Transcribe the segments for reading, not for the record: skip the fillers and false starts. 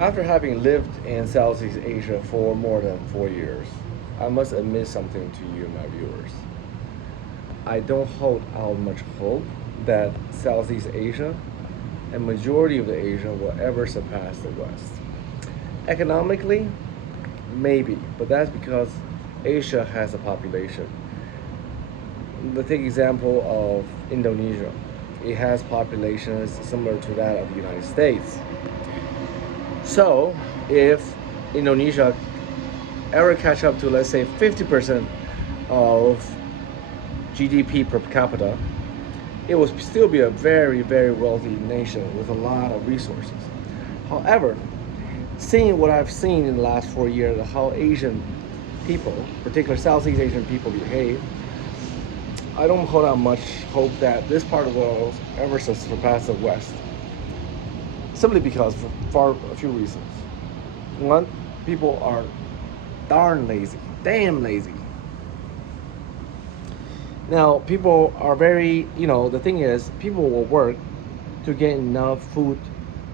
After having lived in Southeast Asia for more than 4 years, I must admit something to you, my viewers. I don't hold out much hope that Southeast Asia and majority of the Asia will ever surpass the West. Economically, maybe, but that's because Asia has a population. Let's take example of Indonesia. It has populations similar to that of the United States. So, if Indonesia ever catch up to, let's say, 50% of GDP per capita, it will still be a very, very wealthy nation with a lot of resources. However, seeing what I've seen in the last 4 years, how Asian people, particularly Southeast Asian people, behave, I don't hold out much hope that this part of the world ever surpass the West. Simply because for a few reasons. One, people are darn lazy, damn lazy. Now, people are very, the thing is, people will work to get enough food,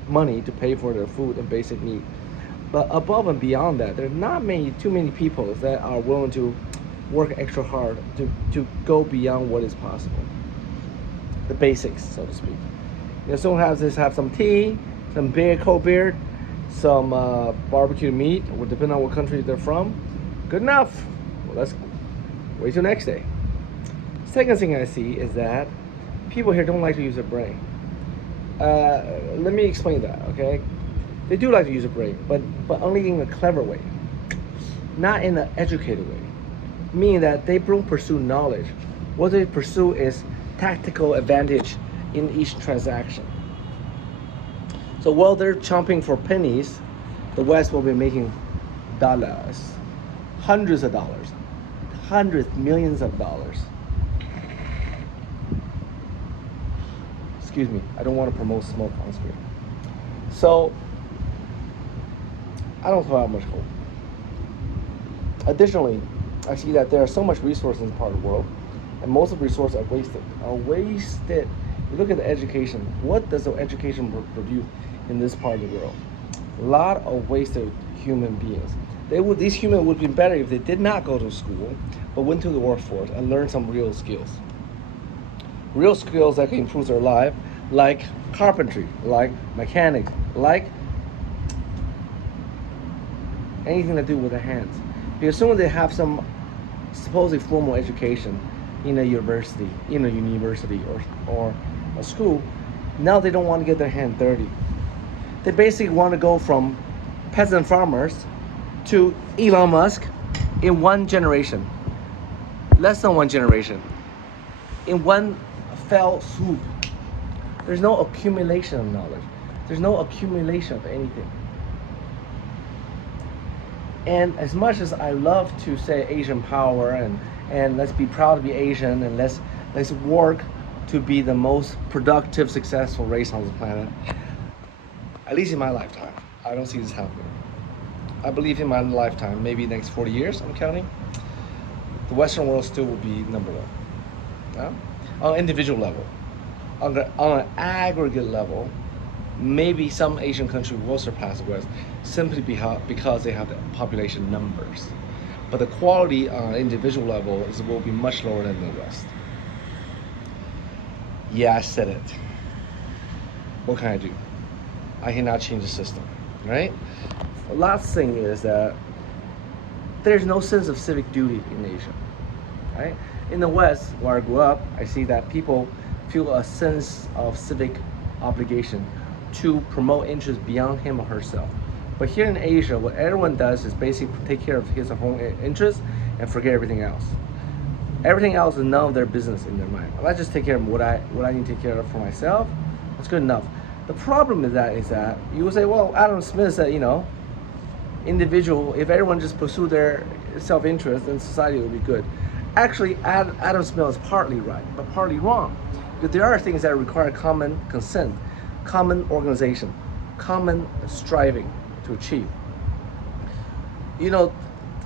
money to pay for their food and basic need. But above and beyond that, there are not too many people that are willing to work extra hard to go beyond what is possible. The basics, so to speak. Someone has to have some tea, some beer, cold beer, some barbecue meat, or depending on what country they're from. Good enough. Well, let's wait till next day. Second thing I see is that people here don't like to use their brain. Let me explain that, okay? They do like to use their brain, but only in a clever way, not in an educated way. Meaning that they don't pursue knowledge. What they pursue is tactical advantage in each transaction. So while they're chomping for pennies, the West will be making dollars, hundreds of dollars, millions of dollars. Excuse me, I don't want to promote smoke on screen. So I don't have much hope. Additionally, I see that there are so much resources in this part of the world, and most of the resources are wasted. You look at the education. What does the education produce in this part of the world? A lot of wasted human beings. These humans would be better if they did not go to school, but went to the workforce and learned some real skills. Real skills that can improve their life, like carpentry, like mechanics, like anything to do with their hands. Because soon they have some supposedly formal education in a university, or a school, now they don't want to get their hand dirty. They basically want to go from peasant farmers to Elon Musk in one generation. Less than one generation. In one fell swoop. There's no accumulation of knowledge. There's no accumulation of anything. And as much as I love to say Asian power and let's be proud to be Asian and let's work to be the most productive, successful race on this planet, at least in my lifetime, I don't see this happening. I believe in my lifetime, maybe next 40 years, I'm counting, the Western world still will be number one. Yeah? On an individual level. On an aggregate level, maybe some Asian country will surpass the West simply because they have the population numbers. But the quality on an individual level will be much lower than the West. Yeah, I said it. What can I do? I cannot change the system, right? The last thing is that there's no sense of civic duty in Asia, right? In the West, where I grew up, I see that people feel a sense of civic obligation to promote interests beyond him or herself. But here in Asia, what everyone does is basically take care of his or her own interests and forget everything else. Everything else is none of their business in their mind. Let's just take care of what I need to take care of for myself. That's good enough. The problem is that you will say, well, Adam Smith said, individual, if everyone just pursue their self-interest, then society will be good. Actually, Adam Smith is partly right, but partly wrong. Because there are things that require common consent, common organization, common striving to achieve.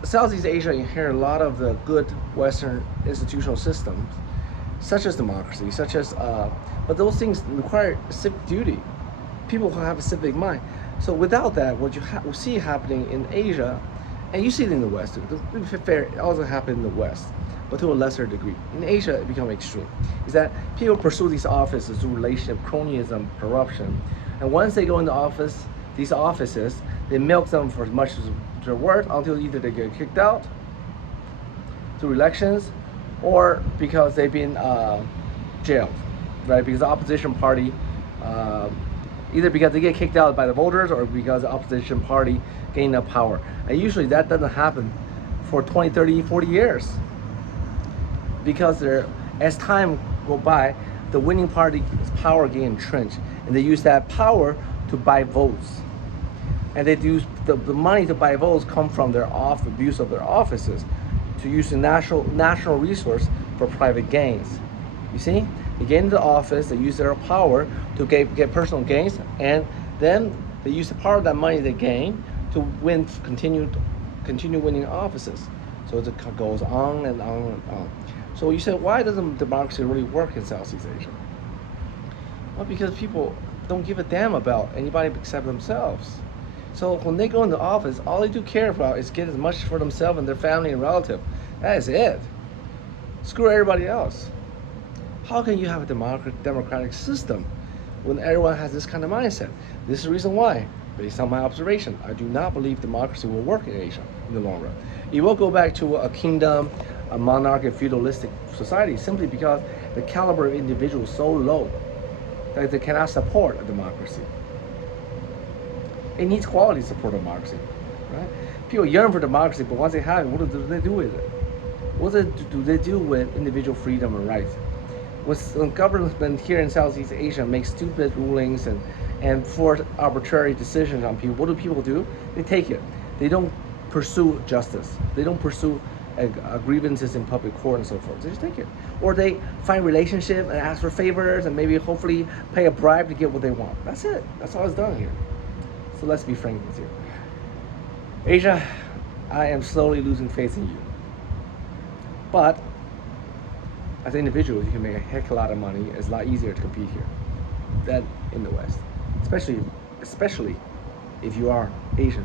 Southeast Asia inherit a lot of the good Western institutional systems, such as democracy, but those things require civic duty. people who have a civic mind. So without that, what you see happening in Asia, and you see it in the West too. To be fair, it also happened in the West, but to a lesser degree. In Asia, it becomes extreme. Is that people pursue these offices through relationship, cronyism, corruption, and once they go into office, these offices, they milk them for as much as they're worth until either they get kicked out through elections, or because they've been jailed, right? Because the opposition party, either because they get kicked out by the voters or because the opposition party gain enough power. And usually that doesn't happen for 20, 30, 40 years. Because as time go by, the winning party's power get entrenched, and they use that power to buy votes. And they use the money to buy votes come from their abuse of their offices, to use the national resource for private gains. You see, they get into the office, they use their power to get personal gains, and then they use the part of that money they gain to continue winning offices. So it goes on and on and on. So you said, why doesn't democracy really work in Southeast Asia? Well, because people don't give a damn about anybody except themselves. So when they go into office, all they do care about is get as much for themselves and their family and relative. That is it. Screw everybody else. How can you have a democratic system when everyone has this kind of mindset? This is the reason why, based on my observation, I do not believe democracy will work in Asia in the long run. It will go back to a kingdom, a monarchy, a feudalistic society, simply because the caliber of individuals is so low that they cannot support a democracy. It needs quality to support democracy, right? People yearn for democracy, but once they have it, what do they do with it? What do they do with individual freedom and rights? When government here in Southeast Asia makes stupid rulings and force arbitrary decisions on people, what do? They take it. They don't pursue justice. They don't pursue grievances in public court and so forth. They just take it. Or they find relationship and ask for favors and maybe hopefully pay a bribe to get what they want. That's it. That's all it's done here. So let's be frank with you. Asia, I am slowly losing faith in you. But as individuals, you can make a heck of a lot of money. It's a lot easier to compete here than in the West, especially if you are Asian.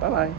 Bye-bye.